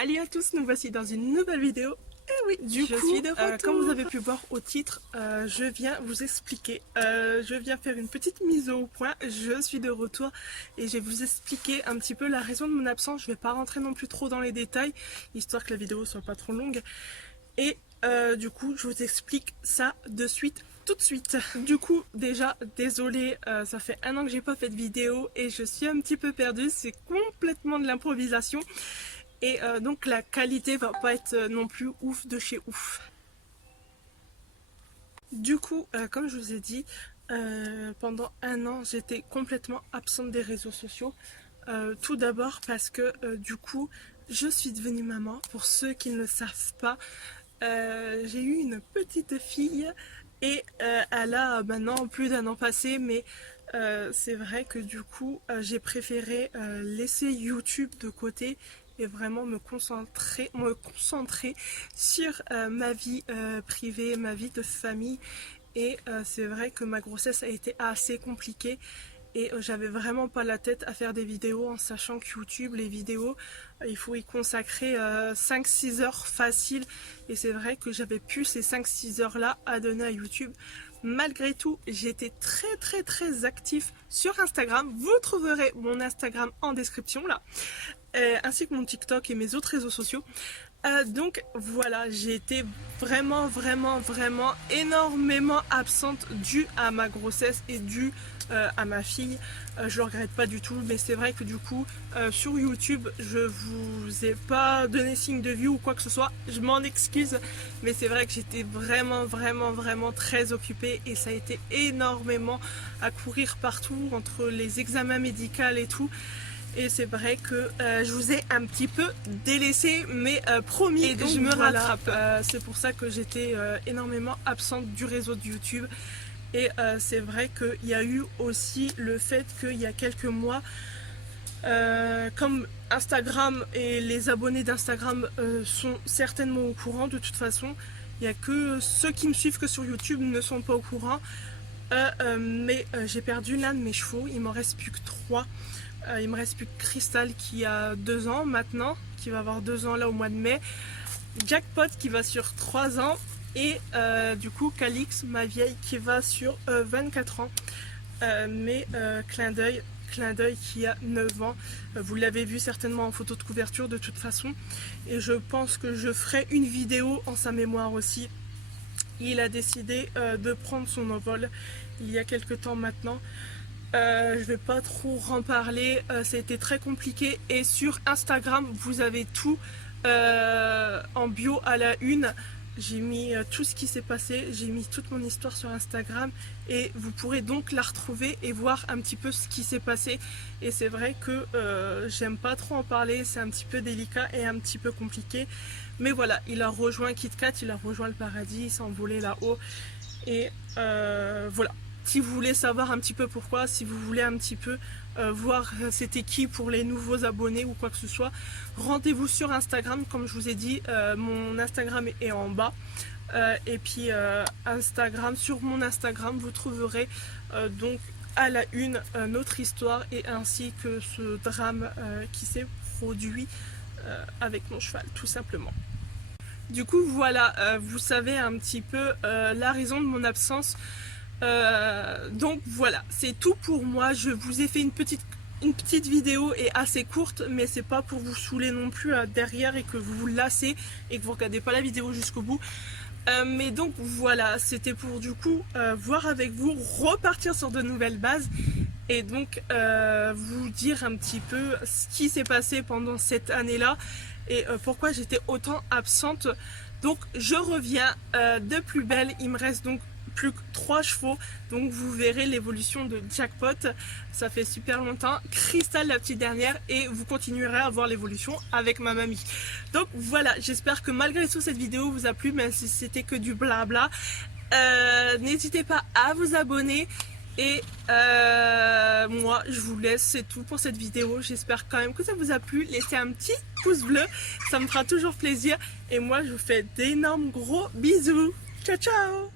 Salut à tous, nous voici dans une nouvelle vidéo. Et oui, du coup, suis de retour. comme vous avez pu voir au titre, je viens vous expliquer, je viens faire une petite mise au point. Je suis de retour et je vais vous expliquer un petit peu la raison de mon absence. Je vais pas rentrer non plus trop dans les détails, histoire que la vidéo soit pas trop longue. Et du coup, je vous explique ça de suite. Tout de suite. Du coup, déjà, désolée, ça fait un an que j'ai pas fait de vidéo et je suis un petit peu perdue. C'est complètement de l'improvisation et donc la qualité va pas être non plus ouf de chez ouf. Du coup, comme je vous ai dit, pendant un an, j'étais complètement absente des réseaux sociaux. Tout d'abord parce que du coup, je suis devenue maman. Pour ceux qui ne le savent pas, j'ai eu une petite fille et elle a maintenant plus d'un an passé, mais c'est vrai que du coup j'ai préféré laisser YouTube de côté et vraiment me concentrer sur ma vie privée, ma vie de famille. Et c'est vrai que ma grossesse a été assez compliquée et j'avais vraiment pas la tête à faire des vidéos en sachant que YouTube, les vidéos, il faut y consacrer 5-6 heures facile et c'est vrai que j'avais plus ces 5-6 heures là à donner à YouTube. Malgré tout, j'étais très actif sur Instagram. Vous trouverez mon Instagram en description là, ainsi que mon TikTok et mes autres réseaux sociaux. Donc voilà, j'ai été vraiment énormément absente due à ma grossesse et due à ma fille. Je le regrette pas du tout, mais c'est vrai que du coup sur YouTube je vous ai pas donné signe de vue ou quoi que ce soit, je m'en excuse, mais c'est vrai que j'étais vraiment très occupée et ça a été énormément à courir partout entre les examens médicaux et tout. Et c'est vrai que je vous ai un petit peu délaissé, mais promis, et donc, je me rattrape. C'est pour ça que j'étais énormément absente du réseau de YouTube. Et c'est vrai qu'il y a eu aussi le fait qu'il y a quelques mois, comme Instagram et les abonnés d'Instagram sont certainement au courant de toute façon, il n'y a que ceux qui me suivent que sur YouTube ne sont pas au courant. Mais j'ai perdu l'un de mes chevaux, il m'en reste plus que 3. Il me reste plus que Crystal qui a 2 ans maintenant, qui va avoir 2 ans là au mois de mai. Jackpot qui va sur 3 ans et du coup Calix, ma vieille, qui va sur 24 ans. Mais clin d'œil qui a 9 ans. Vous l'avez vu certainement en photo de couverture de toute façon. Et je pense que je ferai une vidéo en sa mémoire aussi. Il a décidé de prendre son envol il y a quelques temps maintenant. Je vais pas trop en parler, ça a été très compliqué et sur Instagram vous avez tout en bio à la une. J'ai mis tout ce qui s'est passé, j'ai mis toute mon histoire sur Instagram et vous pourrez donc la retrouver et voir un petit peu ce qui s'est passé. Et c'est vrai que j'aime pas trop en parler, c'est un petit peu délicat et un petit peu compliqué. Mais voilà, il a rejoint KitKat, il a rejoint le paradis, il s'est envolé là-haut. Et voilà. Si vous voulez savoir un petit peu pourquoi, si vous voulez un petit peu voir c'était qui pour les nouveaux abonnés ou quoi que ce soit, rendez-vous sur Instagram. Comme je vous ai dit, mon Instagram est en bas. Et puis Instagram, sur mon Instagram, vous trouverez donc à la une notre histoire et ainsi que ce drame qui s'est produit avec mon cheval, tout simplement. Du coup, voilà, vous savez un petit peu la raison de mon absence. Donc voilà, c'est tout pour moi. Je vous ai fait une petite vidéo et assez courte, mais c'est pas pour vous saouler non plus derrière et que vous vous lassez et que vous regardez pas la vidéo jusqu'au bout. Mais donc voilà, c'était pour du coup voir avec vous, repartir sur de nouvelles bases et donc vous dire un petit peu ce qui s'est passé pendant cette année-là et pourquoi j'étais autant absente. Donc je reviens de plus belle, il me reste donc plus que 3 chevaux, donc vous verrez l'évolution de Jackpot, ça fait super longtemps, Crystal la petite dernière, et vous continuerez à voir l'évolution avec ma mamie. Donc voilà, j'espère que malgré tout cette vidéo vous a plu, même si c'était que du blabla. N'hésitez pas à vous abonner et moi je vous laisse, c'est tout pour cette vidéo. J'espère quand même que ça vous a plu, laissez un petit pouce bleu, ça me fera toujours plaisir et moi je vous fais d'énormes gros bisous. Ciao ciao.